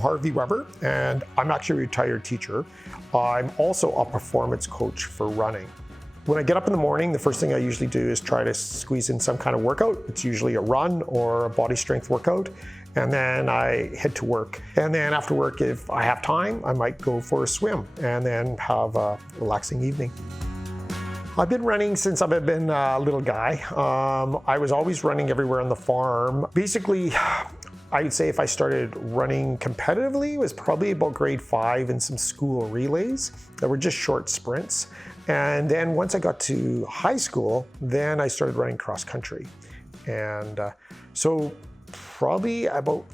Harvey Weber, and I'm actually a retired teacher. I'm also a performance coach for running. When I get up in the morning, the first thing I usually do is try to squeeze in some kind of workout. It's usually a run or a body strength workout. And then I head to work. And then after work, if I have time, I might go for a swim and then have a relaxing evening. I've been running since I've been a little guy. I was always running everywhere on the farm. Basically, I would say if I started running competitively, it was probably about grade 5 in some school relays that were just short sprints. And then once I got to high school, then I started running cross country. And so probably about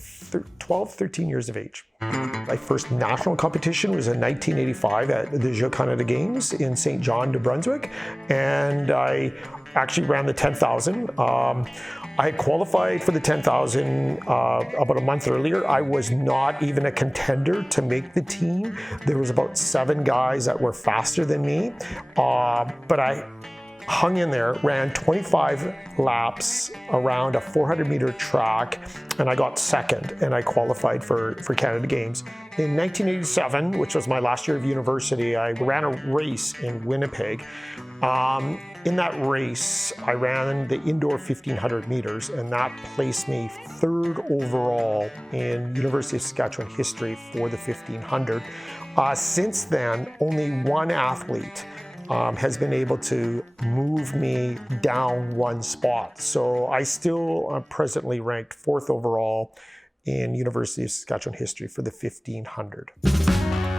12, 13 years of age. My first national competition was in 1985 at the Jeux Canada Games in St. John, New Brunswick. And I actually ran the 10,000. I had qualified for the 10,000 about a month earlier. I was not even a contender to make the team. There was about 7 guys that were faster than me, but I hung in there, ran 25 laps around a 400-meter track, and I got second, and I qualified for Canada Games. In 1987, which was my last year of university, I ran a race in Winnipeg. In that race, I ran the indoor 1,500 meters, and that placed me 3rd overall in University of Saskatchewan history for the 1,500. Since then, only one athlete has been able to move me down 1 spot. So I still am presently ranked 4th overall in University of Saskatchewan history for the 1,500.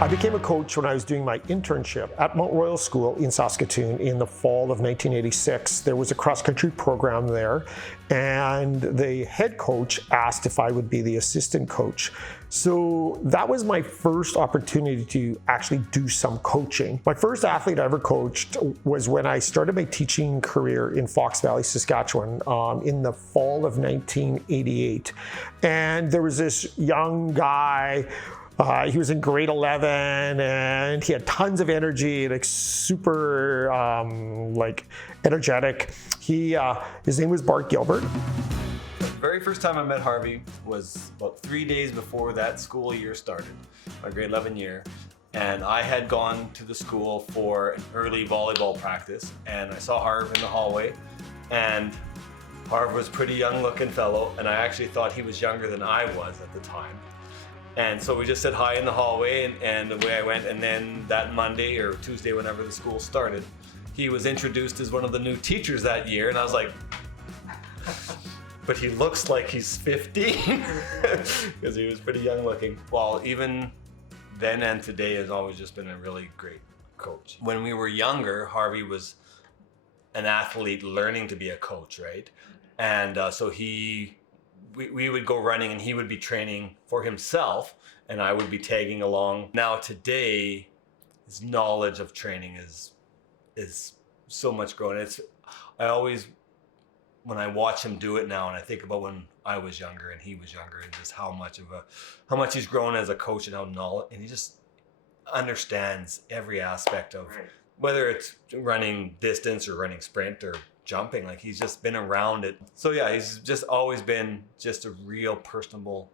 I became a coach when I was doing my internship at Mount Royal School in Saskatoon in the fall of 1986. There was a cross-country program there, and the head coach asked if I would be the assistant coach. So that was my first opportunity to actually do some coaching. My first athlete I ever coached was when I started my teaching career in Fox Valley, Saskatchewan, in the fall of 1988. And there was this young guy. He was in grade 11 and he had tons of energy, like super energetic. His name was Bart Gilbert. The very first time I met Harvey was about 3 days before that school year started, my grade 11 year. And I had gone to the school for an early volleyball practice, and I saw Harv in the hallway, and Harv was a pretty young looking fellow, and I actually thought he was younger than I was at the time. And so we just said hi in the hallway, and away I went. And then that Monday or Tuesday, whenever the school started, he was introduced as one of the new teachers that year. And I was like, but he looks like he's 15 because he was pretty young looking. Well, even then and today has always just been a really great coach. When we were younger, Harvey was an athlete learning to be a coach, right? And so we would go running and he would be training for himself and I would be tagging along. Now today, his knowledge of training is so much grown. I always, when I watch him do it now and I think about when I was younger and he was younger and just how much he's grown as a coach and and he just understands every aspect of whether it's running distance or running sprint or jumping, like he's just been around it. So yeah, he's just always been just a real personable,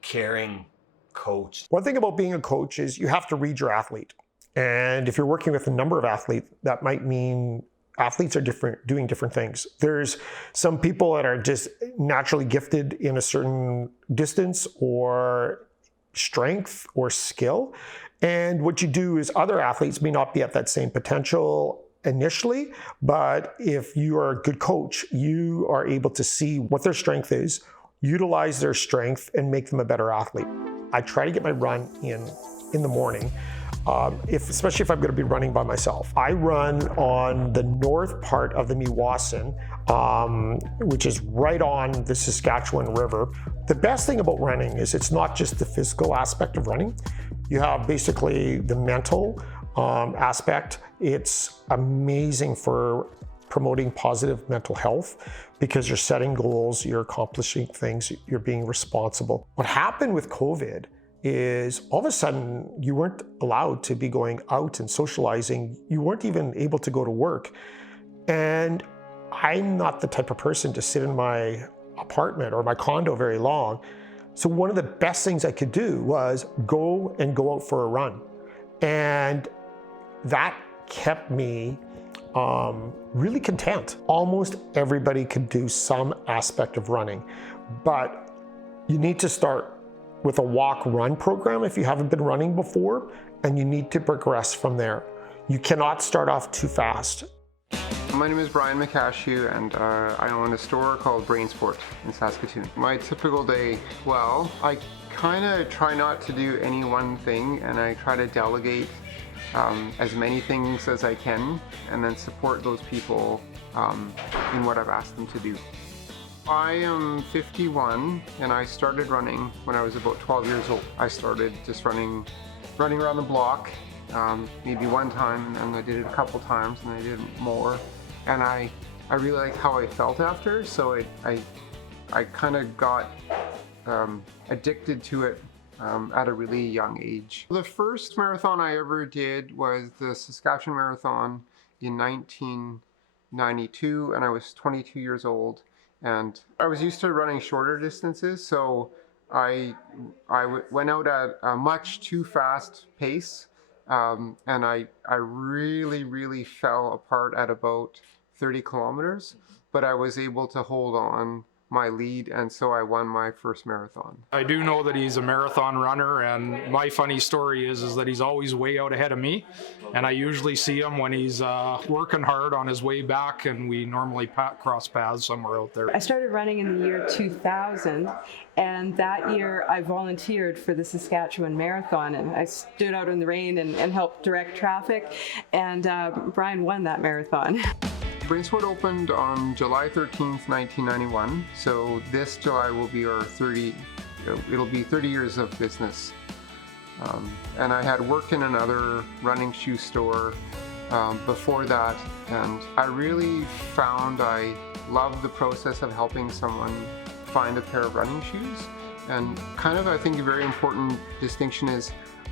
caring coach. One thing about being a coach is you have to read your athlete. And if you're working with a number of athletes, that might mean athletes are doing different things. There's some people that are just naturally gifted in a certain distance or strength or skill. And what you do is other athletes may not be at that same potential initially, but if you are a good coach, you are able to see what their strength is, utilize their strength, and make them a better athlete. I try to get my run in the morning, especially if I'm going to be running by myself. I run on the north part of the Meewasin, which is right on the Saskatchewan River. The best thing about running is it's not just the physical aspect of running. You have basically the mental aspect. It's amazing for promoting positive mental health because you're setting goals, you're accomplishing things, you're being responsible. What happened with COVID is all of a sudden you weren't allowed to be going out and socializing. You weren't even able to go to work. And I'm not the type of person to sit in my apartment or my condo very long. So one of the best things I could do was go out for a run. And that kept me really content. Almost everybody can do some aspect of running, but you need to start with a walk-run program if you haven't been running before, and you need to progress from there. You cannot start off too fast. My name is Brian McCashew, and I own a store called BrainSport in Saskatoon. My typical day, well, I kind of try not to do any one thing, and I try to delegate as many things as I can, and then support those people in what I've asked them to do. I am 51, and I started running when I was about 12 years old. I started just running around the block, maybe one time, and I did it a couple times, and I did it more. And I really liked how I felt after, so I kind of got addicted to it at a really young age. The first marathon I ever did was the Saskatchewan Marathon in 1992, and I was 22 years old. And I was used to running shorter distances, so I went out at a much too fast pace, and I really fell apart at about 30 kilometers, but I was able to hold on my lead, and so I won my first marathon. I do know that he's a marathon runner, and my funny story is that he's always way out ahead of me, and I usually see him when he's working hard on his way back, and we normally cross paths somewhere out there. I started running in the year 2000, and that year I volunteered for the Saskatchewan Marathon, and I stood out in the rain and helped direct traffic, and Brian won that marathon. BrainSport opened on July 13th, 1991, so this July will be it'll be 30 years of business. And I had worked in another running shoe store before that, and I really found I loved the process of helping someone find a pair of running shoes. And kind of, I think a very important distinction is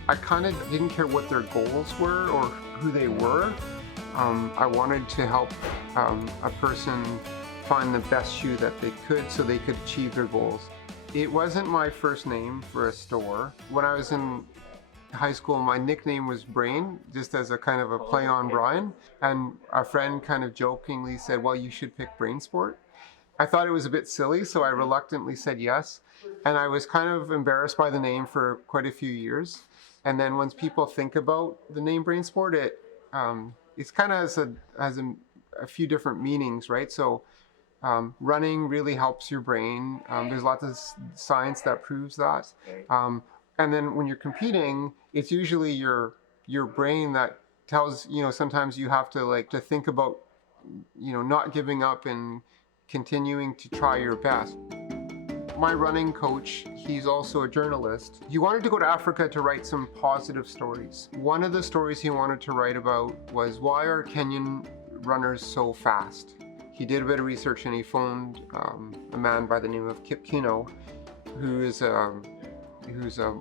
I kind of didn't care what their goals were or who they were. I wanted to help a person find the best shoe that they could so they could achieve their goals. It wasn't my first name for a store. When I was in high school, my nickname was Brain, just as a kind of a play on Brian. And a friend kind of jokingly said, well, you should pick BrainSport. I thought it was a bit silly, so I reluctantly said yes. And I was kind of embarrassed by the name for quite a few years. And then once people think about the name BrainSport, it's kind of has a few different meanings, right? So running really helps your brain. There's lots of science that proves that. And then when you're competing, it's usually your brain that tells, sometimes you have to think about, not giving up and continuing to try your best. My running coach, he's also a journalist. He wanted to go to Africa to write some positive stories. One of the stories he wanted to write about was, why are Kenyan runners so fast? He did a bit of research, and he phoned a man by the name of Kip Keino, who's a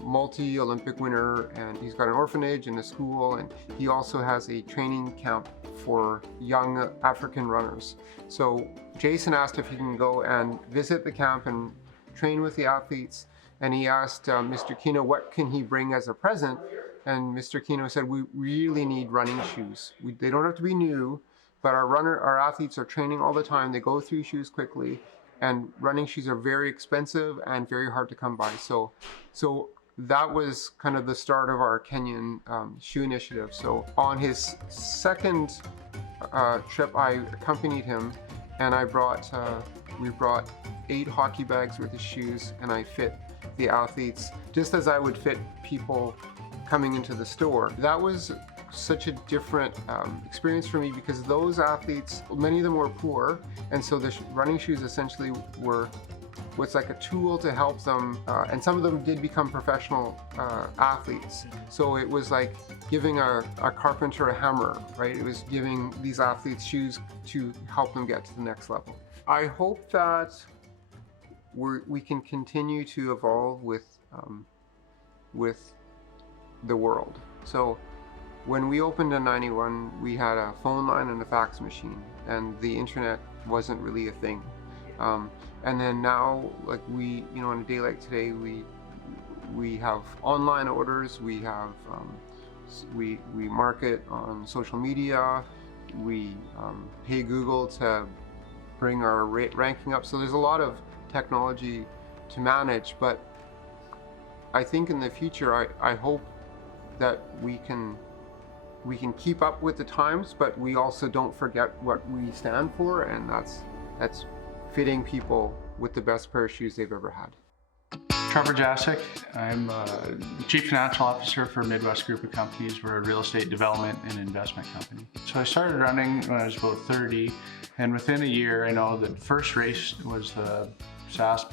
multi-Olympic winner, and he's got an orphanage and a school, and he also has a training camp for young African runners. So Jason asked if he can go and visit the camp and train with the athletes, and he asked Mr. Keino what can he bring as a present, and Mr. Keino said, we really need running shoes. They don't have to be new, but our athletes are training all the time. They go through shoes quickly, and running shoes are very expensive and very hard to come by. So that was kind of the start of our Kenyan shoe initiative. So on his second trip, I accompanied him, and we brought 8 hockey bags worth of shoes, and I fit the athletes just as I would fit people coming into the store. That was such a different experience for me, because those athletes, many of them were poor, and so the running shoes essentially was like a tool to help them, and some of them did become professional athletes. So it was like giving a carpenter a hammer, right? It was giving these athletes shoes to help them get to the next level. I hope that we can continue to evolve with the world. So when we opened in 91, we had a phone line and a fax machine, and the internet wasn't really a thing. And then now, like on a day like today, we have online orders. We have we market on social media. We pay Google to bring our ranking up. So there's a lot of technology to manage, but I think in the future, I hope that we can keep up with the times, but we also don't forget what we stand for, and that's fitting people with the best pair of shoes they've ever had. Trevor Jasic. I'm Chief Financial Officer for Midwest Group of Companies. We're a real estate development and investment company. So I started running when I was about 30, and within a year, I know the first race was the SAS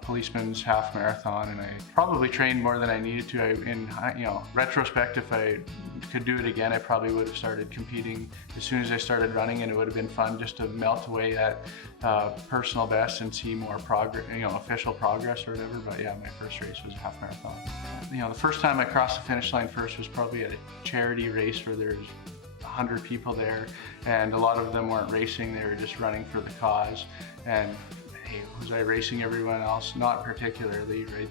Policeman's Half Marathon, and I probably trained more than I needed to. In retrospect, if I could do it again, I probably would have started competing as soon as I started running, and it would have been fun just to melt away at personal best and see more progress, official progress or whatever. But yeah, my first race was a half marathon. The first time I crossed the finish line first was probably at a charity race where there's 100 people there, and a lot of them weren't racing, they were just running for the cause. And hey, was I racing everyone else? Not particularly, right?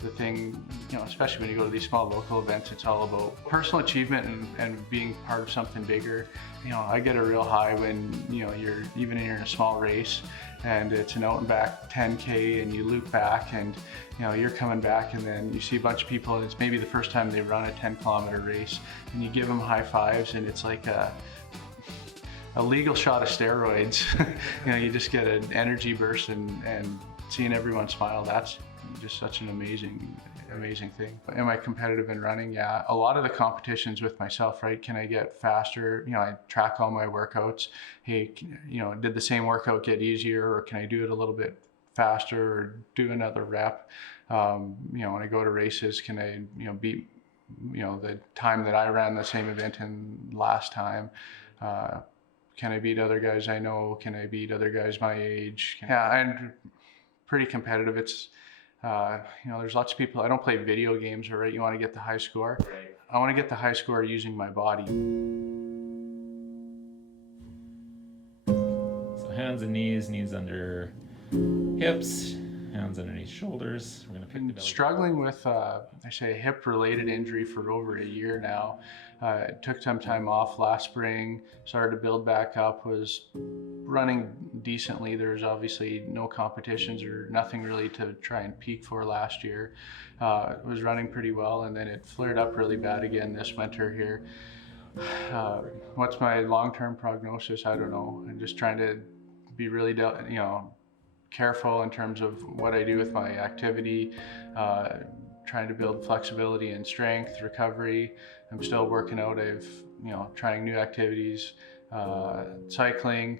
The thing, especially when you go to these small local events, it's all about personal achievement and being part of something bigger. I get a real high when, you're in a small race and it's an out and back 10K and you loop back and, you're coming back and then you see a bunch of people and it's maybe the first time they run a 10-kilometer race and you give them high fives and it's like a legal shot of steroids. You just get an energy burst and seeing everyone smile, that's just such an amazing thing. Am I competitive in running? Yeah, a lot of the competitions with myself, right? Can I get faster? I track all my workouts. Hey, did the same workout get easier, or can I do it a little bit faster or do another rep? When I go to races, can I, beat, the time that I ran the same event in last time? Can I beat other guys I know? Can I beat other guys my age? Yeah, I'm pretty competitive. It's, there's lots of people, I don't play video games, right? You want to get the high score. Right. I want to get the high score using my body. So hands and knees under hips, hands underneath shoulders. We're going to pick the belly. Struggling with, a hip-related injury for over a year now. Took some time off last spring, started to build back up, was running decently. There's obviously no competitions or nothing really to try and peak for last year. Was running pretty well, and then it flared up really bad again this winter here. What's my long-term prognosis? I don't know. I'm just trying to be really, careful in terms of what I do with my activity, trying to build flexibility and strength, recovery. I'm still working out. I've, trying new activities, cycling,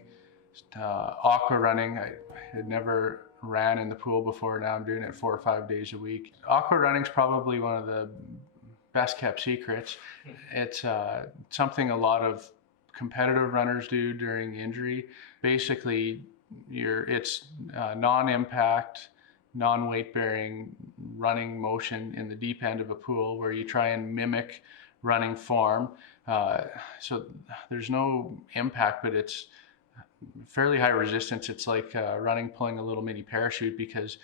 aqua running. I had never ran in the pool before. Now I'm doing it 4 or 5 days a week. Aqua running's probably one of the best kept secrets. It's something a lot of competitive runners do during injury. Basically, it's non-impact, non-weight bearing running motion in the deep end of a pool where you try and mimic running form. So there's no impact, but it's fairly high resistance. It's like running, pulling a little mini parachute, because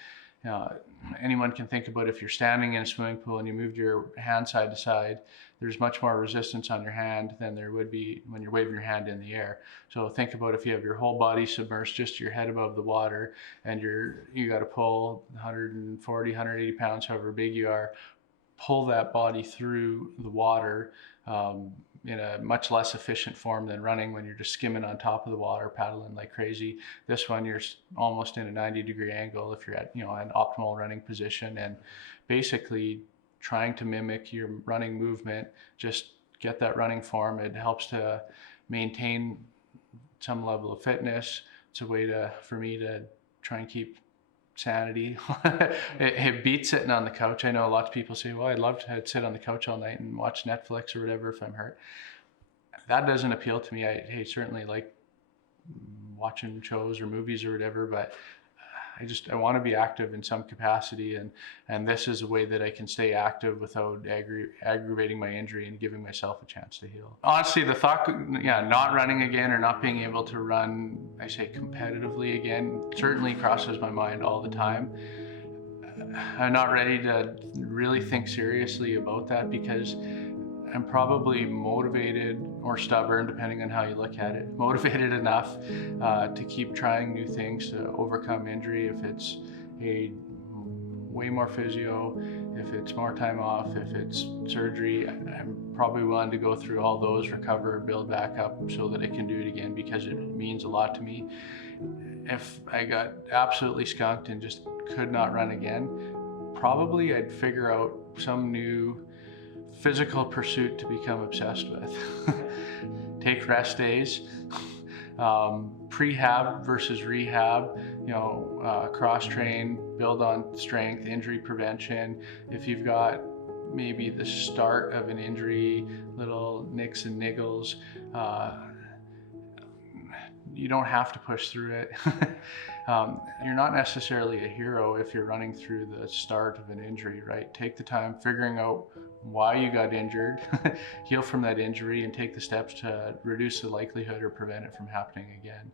anyone can think about if you're standing in a swimming pool and you moved your hand side to side, there's much more resistance on your hand than there would be when you're waving your hand in the air. So think about if you have your whole body submerged, just your head above the water, and you got to pull 140, 180 pounds, however big you are, pull that body through the water in a much less efficient form than running when you're just skimming on top of the water, paddling like crazy. This one, you're almost in a 90-degree angle if you're at an optimal running position, and basically trying to mimic your running movement, just get that running form. It helps to maintain some level of fitness. It's a way for me to try and keep sanity. It beats sitting on the couch. I know lots of people say, well, I'd love to sit on the couch all night and watch Netflix or whatever if I'm hurt. That doesn't appeal to me. I certainly like watching shows or movies or whatever, but I want to be active in some capacity, and this is a way that I can stay active without aggravating my injury and giving myself a chance to heal. Honestly, the thought, not running again or not being able to run, I say competitively again, certainly crosses my mind all the time. I'm not ready to really think seriously about that because I'm probably motivated or stubborn, depending on how you look at it, motivated enough to keep trying new things to overcome injury. If it's a way more physio, if it's more time off, if it's surgery, I'm probably willing to go through all those, recover, build back up so that I can do it again because it means a lot to me. If I got absolutely skunked and just could not run again, probably I'd figure out some new physical pursuit to become obsessed with. Take rest days, prehab versus rehab, cross train, build on strength, injury prevention. If you've got maybe the start of an injury, little nicks and niggles, you don't have to push through it. You're not necessarily a hero if you're running through the start of an injury, right? Take the time figuring out why you got injured, heal from that injury, and take the steps to reduce the likelihood or prevent it from happening again.